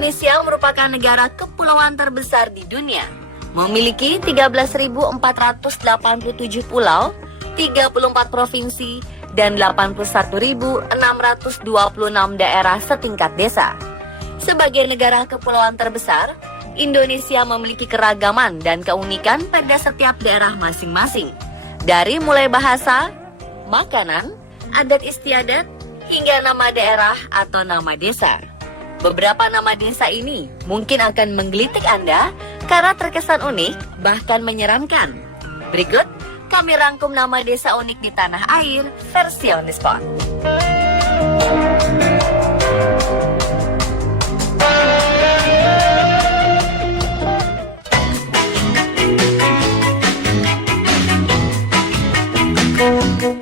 Indonesia merupakan negara kepulauan terbesar di dunia. Memiliki 13.487 pulau, 34 provinsi, dan 81.626 daerah setingkat desa. Sebagai negara kepulauan terbesar, Indonesia memiliki keragaman dan keunikan pada setiap daerah masing-masing. Dari mulai bahasa, makanan, adat istiadat, hingga nama daerah atau nama desa. Beberapa nama desa ini mungkin akan menggelitik Anda karena terkesan unik, bahkan menyeramkan. Berikut, kami rangkum nama desa unik di tanah air versi on the spot.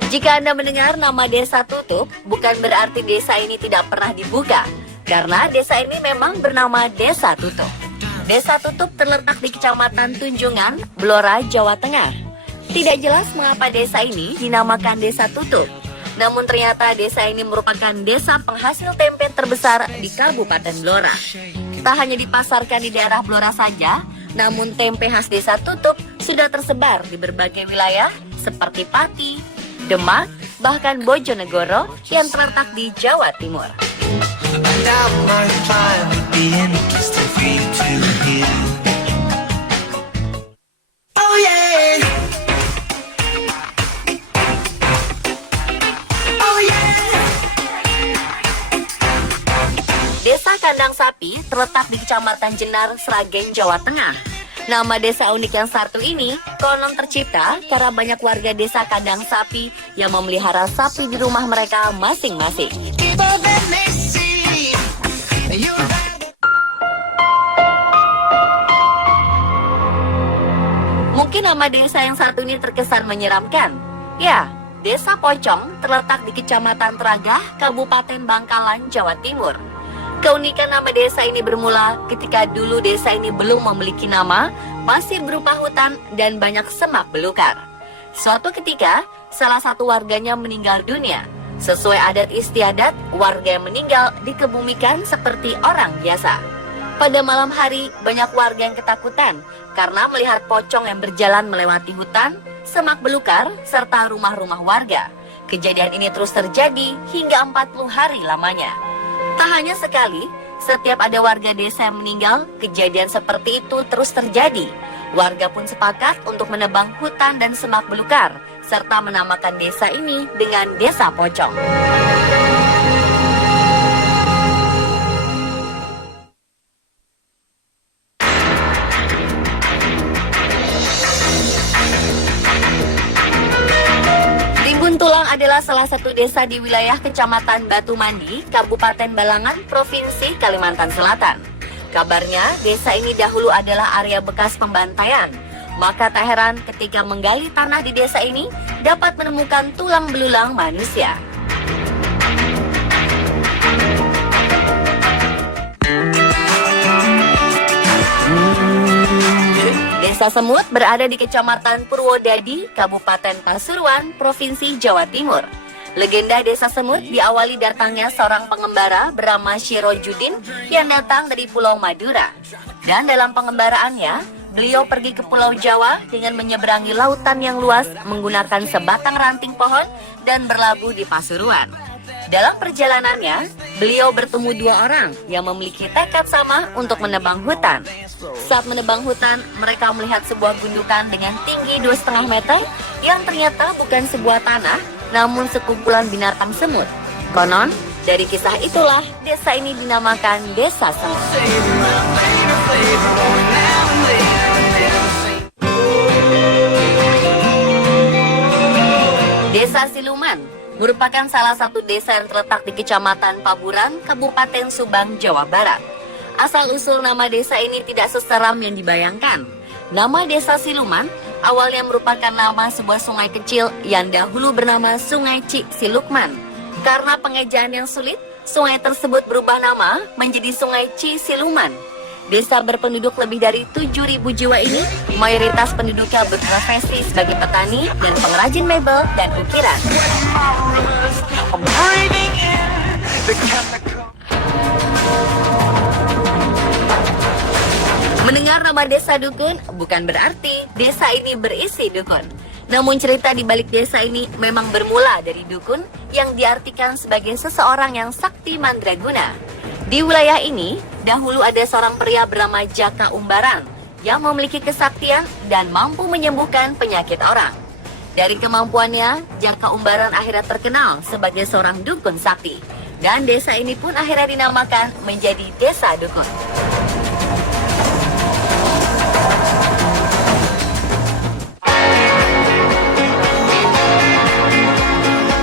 Jika Anda mendengar nama Desa Tutup, bukan berarti desa ini tidak pernah dibuka, karena desa ini memang bernama Desa Tutup. Desa Tutup terletak di Kecamatan Tunjungan, Blora, Jawa Tengah. Tidak jelas mengapa desa ini dinamakan Desa Tutup, namun ternyata desa ini merupakan desa penghasil tempe terbesar di Kabupaten Blora. Tak hanya dipasarkan di daerah Blora saja, namun tempe khas Desa Tutup sudah tersebar di berbagai wilayah seperti Pati, Demak, bahkan Bojonegoro yang terletak di Jawa Timur. Desa Kandang Sapi terletak di Kecamatan Jenar, Sragen, Jawa Tengah. Nama desa unik yang satu ini konon tercipta karena banyak warga desa Kandang Sapi yang memelihara sapi di rumah mereka masing-masing. Mungkin nama desa yang satu ini terkesan menyeramkan. Ya, Desa Pocong terletak di Kecamatan Tragah, Kabupaten Bangkalan, Jawa Timur. Keunikan nama desa ini bermula ketika dulu desa ini belum memiliki nama, masih berupa hutan dan banyak semak belukar. Suatu ketika, salah satu warganya meninggal dunia. Sesuai adat istiadat, warga yang meninggal dikebumikan seperti orang biasa. Pada malam hari, banyak warga yang ketakutan karena melihat pocong yang berjalan melewati hutan, semak belukar, serta rumah-rumah warga. Kejadian ini terus terjadi hingga 40 hari lamanya. Tak hanya sekali, setiap ada warga desa yang meninggal, kejadian seperti itu terus terjadi. Warga pun sepakat untuk menebang hutan dan semak belukar, serta menamakan desa ini dengan Desa Pocong. Tulang adalah salah satu desa di wilayah Kecamatan Batu Mandi, Kabupaten Balangan, Provinsi Kalimantan Selatan. Kabarnya, desa ini dahulu adalah area bekas pembantaian. Maka tak heran ketika menggali tanah di desa ini dapat menemukan tulang belulang manusia. Desa Semut berada di Kecamatan Purwodadi, Kabupaten Pasuruan, Provinsi Jawa Timur. Legenda Desa Semut diawali datangnya seorang pengembara bernama Syirojudin yang datang dari Pulau Madura. Dan dalam pengembaraannya, beliau pergi ke Pulau Jawa dengan menyeberangi lautan yang luas menggunakan sebatang ranting pohon dan berlabuh di Pasuruan. Dalam perjalanannya, beliau bertemu dua orang yang memiliki tekad sama untuk menebang hutan. Saat menebang hutan, mereka melihat sebuah gundukan dengan tinggi 2,5 meter yang ternyata bukan sebuah tanah, namun sekumpulan binatang semut. Konon, dari kisah itulah desa ini dinamakan Desa Semut. Desa Siluman merupakan salah satu desa yang terletak di Kecamatan Paburan, Kabupaten Subang, Jawa Barat. Asal-usul nama desa ini tidak seseram yang dibayangkan. Nama Desa Siluman awalnya merupakan nama sebuah sungai kecil yang dahulu bernama Sungai Ci Silukman. Karena pengejaan yang sulit, sungai tersebut berubah nama menjadi Sungai Ci Siluman. Desa berpenduduk lebih dari 7.000 jiwa ini, mayoritas penduduknya berprofesi sebagai petani dan pengrajin mebel dan ukiran. Mendengar nama desa dukun, bukan berarti desa ini berisi dukun. Namun cerita di balik desa ini memang bermula dari dukun yang diartikan sebagai seseorang yang sakti mandraguna. Di wilayah ini, dahulu ada seorang pria bernama Jaka Umbaran yang memiliki kesaktian dan mampu menyembuhkan penyakit orang. Dari kemampuannya, Jaka Umbaran akhirnya terkenal sebagai seorang dukun sakti. Dan desa ini pun akhirnya dinamakan menjadi Desa Dukun.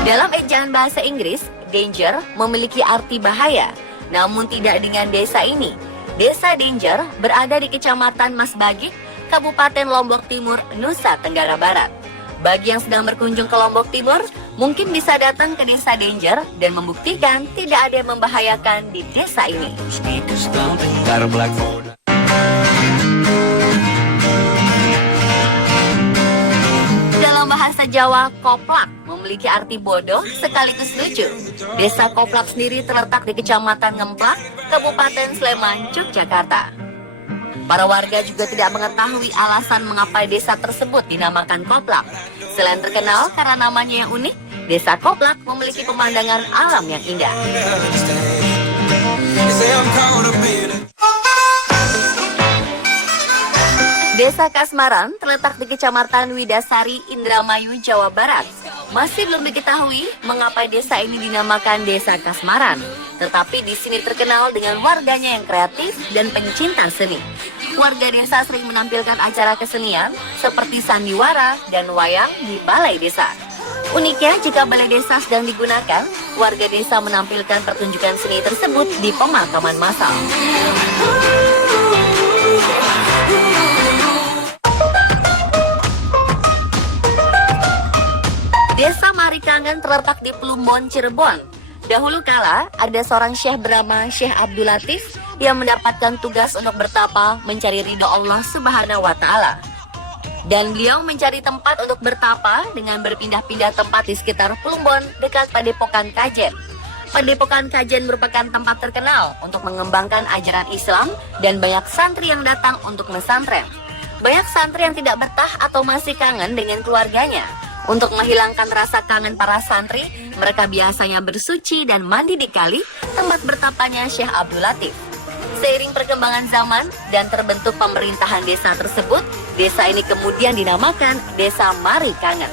Dalam ejaan bahasa Inggris, danger memiliki arti bahaya, namun tidak dengan desa ini. Desa Danger berada di Kecamatan Masbagik, Kabupaten Lombok Timur, Nusa Tenggara Barat. Bagi yang sedang berkunjung ke Lombok Timur, mungkin bisa datang ke Desa Danger dan membuktikan tidak ada yang membahayakan di desa ini. Dalam bahasa Jawa, koplak memiliki arti bodoh sekaligus lucu. Desa Koplak sendiri terletak di Kecamatan Ngemplak, Kabupaten Sleman, Yogyakarta. Para warga juga tidak mengetahui alasan mengapa desa tersebut dinamakan Koplak. Selain terkenal karena namanya yang unik, Desa Koplak memiliki pemandangan alam yang indah. Desa Kasmaran terletak di Kecamatan Widasari, Indramayu, Jawa Barat. Masih belum diketahui mengapa desa ini dinamakan Desa Kasmaran. Tetapi di sini terkenal dengan warganya yang kreatif dan pencinta seni. Warga desa sering menampilkan acara kesenian seperti sandiwara dan wayang di balai desa. Uniknya, jika balai desa sedang digunakan, warga desa menampilkan pertunjukan seni tersebut di pemakaman massal. Desa Marikangen terletak di Plumbon, Cirebon. Dahulu kala, ada seorang syekh bernama Syekh Abdul Latif yang mendapatkan tugas untuk bertapa mencari ridho Allah Subhanahu wa Ta'ala. Dan beliau mencari tempat untuk bertapa dengan berpindah-pindah tempat di sekitar Plumbon dekat Padepokan Kajen. Padepokan Kajen merupakan tempat terkenal untuk mengembangkan ajaran Islam dan banyak santri yang datang untuk mesantren. Banyak santri yang tidak betah atau masih kangen dengan keluarganya. Untuk menghilangkan rasa kangen para santri, mereka biasanya bersuci dan mandi di kali tempat bertapanya Syekh Abdul Latif. Seiring perkembangan zaman dan terbentuk pemerintahan desa tersebut, desa ini kemudian dinamakan Desa Marikangen.